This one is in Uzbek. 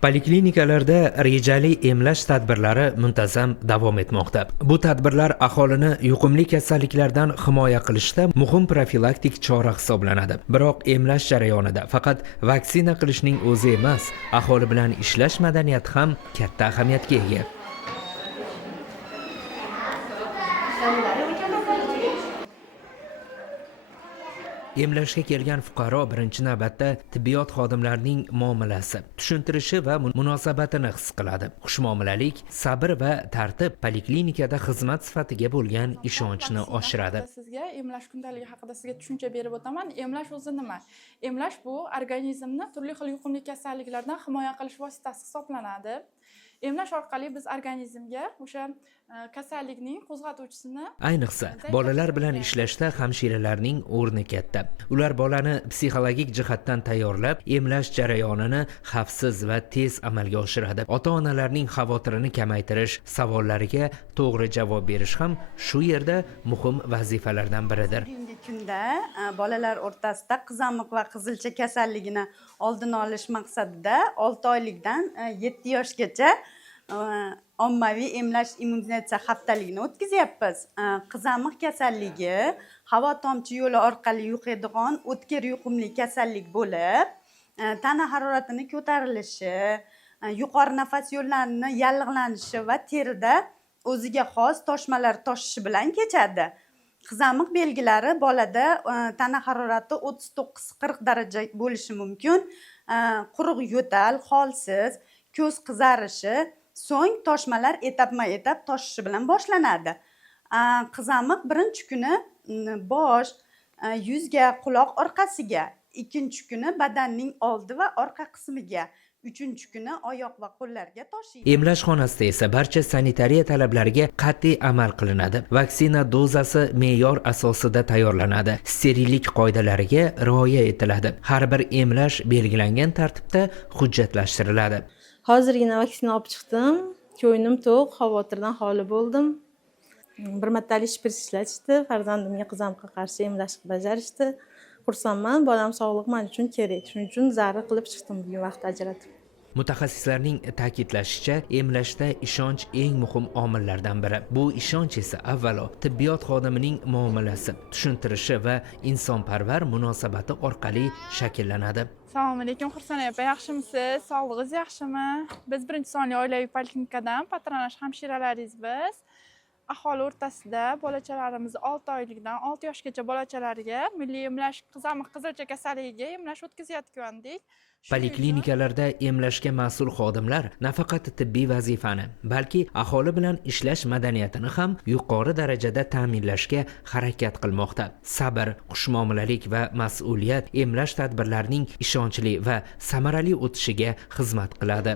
Poliklinikalarda rejali emlash tadbirlari muntazam davom etmoqda. Bu tadbirlar aholini yuqumli kasalliklardan himoya qilishda muhim profilaktik chora hisoblanadi. Biroq emlash jarayonida faqat vaksina qilishning o'zi emas, aholi bilan ishlash madaniyati ham katta ahamiyatga ega. Emlashga kelgan fuqaro birinchi navbatda tibbiyot xodimlarining muomalasi, tushuntirishi va munosabatini his qiladi. Xushmuomalalik, sabr va tartib poliklinikada xizmat sifatiga bo'lgan ishonchni oshiradi. Sizga emlash kundaligi haqida sizga tushuncha berib o'taman. Emlash o'zi nima? Emlash bu organizmni turli xil yuqumli kasalliklardan himoya qilish vositasi hisoblanadi. Emlash orqali biz organizmga o'sha kasallikning qo'zg'atuvchisini, ayniqsa bolalar bilan ishlashda hamshiralarning o'rni katta. Ular bolani psixologik jihatdan tayyorlab, emlash jarayonini xavfsiz va tez amalga oshiradi. Ota-onalarning xavotirini kamaytirish, savollariga to'g'ri javob berish ham shu yerda muhim vazifalardan biridir. Bugungi kunda bolalar o'rtasida qizamiq va qizilcha kasalligini oldini olish maqsadida 6 oylikdan 7 yoshgacha ommaviy emlash immunizatsiya haftaligini o'tkazyapmiz. Qizamiq kasalligi havo tomchi yo'li orqali yuqadigan o'tkir yuqumli kasallik bo'lib, tana haroratining ko'tarilishi, yuqori nafas yo'llarini yallig'lanishi va terida o'ziga xos toshmalar toshishi bilan kechadi. Qizamiq belgilari bolada tana harorati 39-40 daraja bo'lishi mumkin. Quruq yo'tal, holsiz, ko'z qizarishi, so'ng toshmalar etapma-etap toshishi bilan boshlanadi. Qizamiq birinchi kuni bosh, yuzga, quloq orqasiga, ikkinchi kuni badanning oldi va orqa qismiga, uchinchi kuni oyoq va qo'llarga toshiydi. Emlash xonasida esa barcha sanitariya talablariga qat'iy amal qilinadi. Vaksina dozasi me'yor asosida tayyorlanadi. Sterillik qoidalariga rioya etiladi. Har bir emlash belgilangan tartibda hujjatlashtiriladi. Hozirgina vaksina olib chiqdim. Ko'nglim to'q, xavotirdan xoli bo'ldim. Bir martalik shpris ishlatishdi. Farzandimga qizamiqqa qarshi emlashni bajarishdi. Xursandman, bolam sog'lig'i men uchun kerak. Shuning uchun zarur qilib chiqdim bugun vaqt ajratib. Mutaxassislarning ta'kidlashicha, emlashda ishonch eng muhim omillardan biri. Bu ishonch esa avvalo tibbiyot xodimining muomalasi, tushuntirishi va insonparvar munosabati orqali shakllanadi. Assalomu alaykum, Xursana opa, yaxshimisiz? Sog'lig'ingiz yaxshimi? Biz birinchi sonli oilaviy poliklinikadan patronaj hamshiralariz biz. Aholi o'rtasida bolachalarimiz 6 oylikdan 6 yoshgacha bolachalariga milliy emlash qizamiq qizilcha kasalligiga emlash o'tkazayotgandik. Poliklinikalarda emlashga mas'ul xodimlar nafaqat tibbiy vazifani, balki aholi bilan ishlash madaniyatini ham yuqori darajada ta'minlashga harakat qilmoqda. Sabr, xushmuomalalik va mas'uliyat emlash tadbirlarining ishonchli va samarali o'tishiga xizmat qiladi.